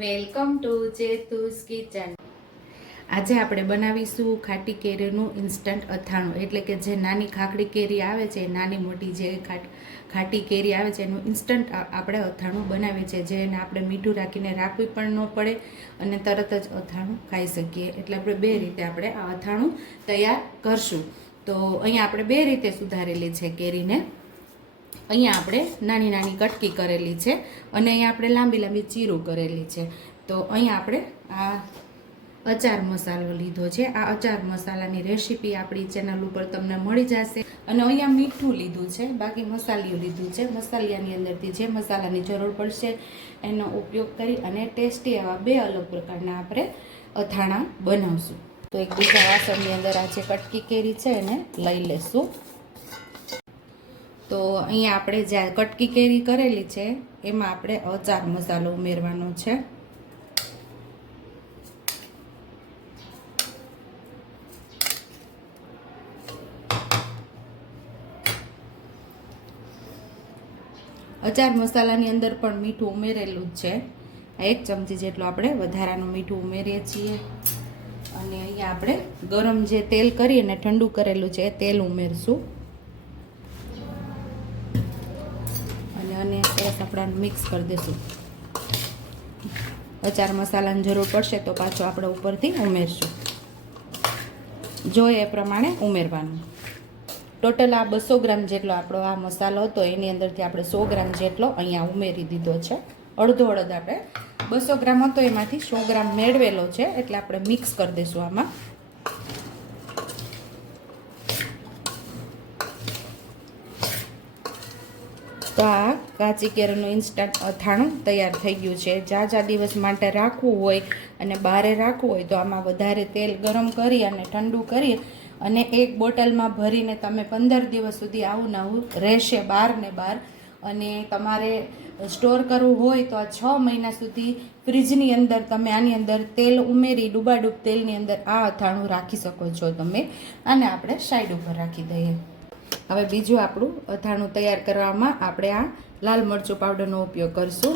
Welcome to ચેતુસ kitchen. આજે આપણે બનાવીશું ખાટી કેરીનું ઇન્સ્ટન્ટ અથાણું, એટલે કે જે નાની ખાખડી કેરી આવે છે, નાની મોટી જે ખાટી કેરી આવે છે એનું ઇન્સ્ટન્ટ આપણે અથાણું બનાવીએ છીએ, જેને આપણે મીઠું રાખીને રાખવી પણ ન પડે અને તરત જ અથાણું ખાઈ શકીએ. એટલે આપણે બે રીતે આપણે આ અથાણું તૈયાર કરશું. તો અહીંયા આપણે બે રીતે સુધારેલી છે કેરીને. અહીંયા આપણે નાની નાની કટકી કરેલી છે અને અહીંયા આપણે લાંબી લાંબી ચીરું કરેલી છે. તો અહીંયા આપણે આ અચાર મસાલો લીધો છે. આ અચાર મસાલાની રેસીપી આપણી ચેનલ ઉપર તમને મળી જશે. અને અહીંયા મીઠું લીધું છે, બાકી મસાલિયું લીધું છે. મસાલિયાની અંદરથી જે મસાલાની જરૂર પડશે એનો ઉપયોગ કરી અને ટેસ્ટી એવા બે અલગ પ્રકારના આપણે અથાણા બનાવશું. તો એક બીજા વાસણની અંદર આ જે કટકી કેરી છે એને લઈ લેશું. તો અહીંયા આપણે જે કટકી કેરી કરેલી છે એમાં આપણે અચાર મસાલો ઉમેરવાનો છે. અચાર મસાલાની અંદર પણ મીઠું ઉમેરેલું જ છે. એક ચમચી જેટલું આપણે વધારાનું મીઠું ઉમેરીએ છીએ. અને અહીંયા આપણે ગરમ જે તેલ કરીને ઠંડુ કરેલું છે એ તેલ ઉમેરશું અને સરસ આપણે મિક્સ કરી દઈશું. અચાર મસાલાની જરૂર પડશે તો પાછો આપણે ઉપરથી ઉમેરશું, જોઈએ એ પ્રમાણે ઉમેરવાનું. ટોટલ આ 200 ગ્રામ જેટલો આપણો આ મસાલો હતો, એની અંદરથી આપણે 100 ગ્રામ જેટલો અહીંયા ઉમેરી દીધો છે. અડધો અડધ આપણે 200 ગ્રામ હતો એમાંથી 100 ગ્રામ મેળવેલો છે, એટલે આપણે મિક્સ કરી દઈશું આમાં. તો આ કાચી કેરીનું ઇન્સ્ટન્ટ અથાણું તૈયાર થઈ ગયું છે. ઝાઝા દિવસ માટે રાખવું હોય અને બહારે રાખવું હોય તો આમાં વધારે તેલ ગરમ કરી અને ઠંડુ કરી અને એક બોટલમાં ભરીને તમે 15 દિવસ સુધી આવું નવું રહેશે બહાર ને બહાર. અને તમારે સ્ટોર કરવું હોય તો આ 6 મહિના સુધી ફ્રીજની અંદર તમે આની અંદર તેલ ઉમેરી ડૂબાડૂબ તેલની અંદર આ અથાણું રાખી શકો છો તમે. અને આપણે સાઈડ ઉપર રાખી દઈએ. હવે બીજું આપણું અથાણું તૈયાર કરવામાં આપણે આ લાલ મરચું પાવડરનો ઉપયોગ કરીશું.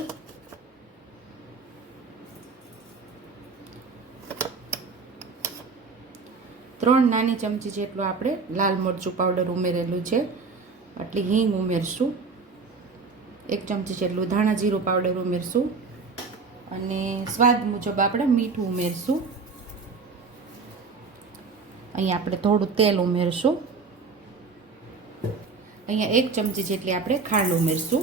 ત્રણ નાની ચમચી જેટલું આપણે લાલ મરચું પાવડર ઉમેરેલું છે. આટલી હિંગ ઉમેરશું. 1 ચમચી જેટલું ધાણા જીરું પાવડર ઉમેરશું અને સ્વાદ મુજબ આપણે મીઠું ઉમેરશું. અહીંયા આપણે થોડું તેલ ઉમેરશું. અહીંયા 1 ચમચી જેટલી આપણે ખાંડ ઉમેરશું.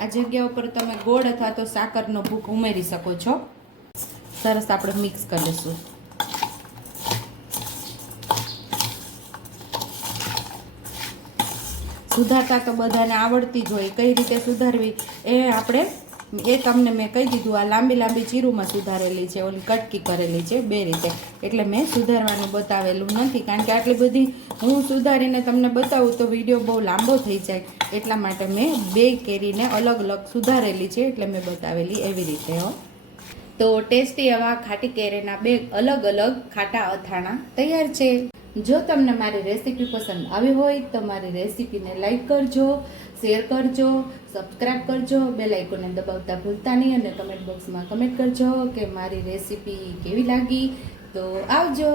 આ જગ્યા ઉપર તમે ગોળ અથવા તો સાકરનો ભૂકો ઉમેરી શકો છો. સરસ આપણે મિક્સ કરી લઈશું. સુધારતા તો બધાને આવડતી જ હોય, કઈ રીતે સુધારવી એ તમને મેં કહી દીધું. આ લાંબી લાંબી ચીરુમાં સુધારેલી છે, ઓલી કટકી કરેલી છે, બે રીતે. એટલે મેં સુધારવાનું બતાવેલું નથી, કારણ કે આટલી બધી હું સુધારીને તમને બતાવું તો વિડીયો બહુ લાંબો થઈ જાય. એટલા માટે મેં બે કેરીને અલગ અલગ સુધારેલી છે, એટલે મેં બતાવેલી એવી રીતે. તો ટેસ્ટી એવા ખાટી કેરીના બે અલગ અલગ ખાટા અથાણા તૈયાર છે. જો તમને મારી રેસીપી પસંદ આવી હોય તો મારી રેસીપીને લાઈક કરજો, શેર કરજો, સબસ્ક્રાઈબ કરજો, બેલ આઇકોનને દબાવતા ભૂલતા નહીં અને કમેન્ટ બોક્સમાં કમેન્ટ કરજો કે મારી રેસીપી કેવી લાગી. તો આવજો.